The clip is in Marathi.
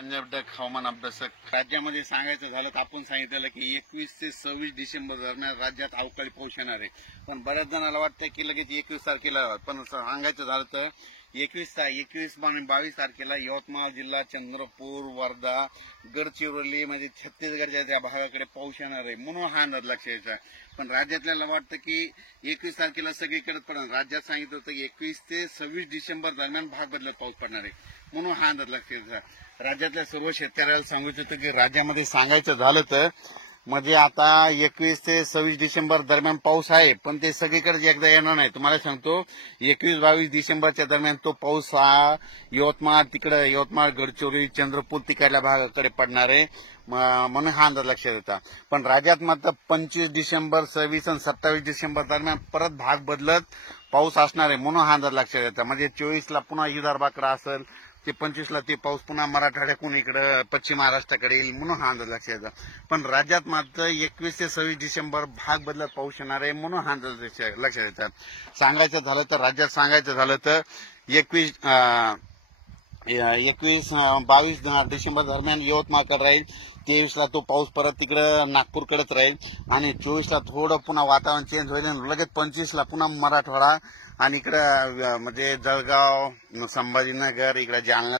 पंजाब डक हवामान अभ्यासक. राज्यामध्ये सांगायचं झालं तर आपण सांगितलेलं की 21 ते 26 डिसेंबर दरम्यान राज्यात अवकाळी पाऊस येणार आहे. पण बऱ्याच जणांना वाटतं की लगेच 21 तारखेला, पण सांगायचं झालं तर 21 आणि 22 तारखेला यवतमाळ जिल्हा, चंद्रपूर, वर्धा, गडचिरोली म्हणजे छत्तीसगडच्या त्या भागाकडे पाऊस येणार आहे, म्हणून हा अंदाज लक्षात यायचा. पण राज्यातल्याला वाटतं की 21 तारखेला सगळीकडे पडणार. राज्यात सांगितलं होतं की 21 ते 26 डिसेंबर दरम्यान भाग बदलत पाऊस पडणार आहे, म्हणून हा अंदाज लक्षात यायचा. राज्यातल्या सर्व शेतकऱ्याला सांगायचं होतं की राज्यामध्ये सांगायचं झालं तर म्हणजे आता 21 ते 26 डिसेंबर दरम्यान पाऊस आहे, पण ते सगळीकडे एकदा येणार नाही. तुम्हाला सांगतो 21-22 डिसेंबरच्या दरम्यान तो पाऊस हा यवतमाळ, गडचिरोली, चंद्रपूर तिकडल्या भागाकडे पडणार आहे, म्हणून हा अंदाज लक्षात येतात. पण राज्यात मात्र 25 डिसेंबर, 26 आणि 27 डिसेंबर दरम्यान परत भाग बदलत पाऊस असणार आहे, म्हणून हा अंदाज लक्षात येतात. म्हणजे 24ला पुन्हा विदर्भाकडे असेल, ते 25ला ते पाऊस पुन्हा मराठवाड्याकडून इकडे पश्चिम महाराष्ट्राकडे येईल, म्हणून हा अंदाज लक्षात येतात. पण राज्यात मात्र 21 ते 26 डिसेंबर भाग बदलत पाऊस येणार आहे, म्हणून हा अंदाज लक्षात येतात. सांगायचं झालं तर राज्यात सांगायचं झालं तर 21-22 डिसेंबर दरम्यान यवतमाळकडे राहील. 23ला तो पाऊस परत तिकडे नागपूरकडेच राहील आणि 24ला थोडं पुन्हा वातावरण चेंज होईल आणि लगेच 25ला पुन्हा मराठवाडा आणि इकडे म्हणजे जळगाव, संभाजीनगर, इकडे जालना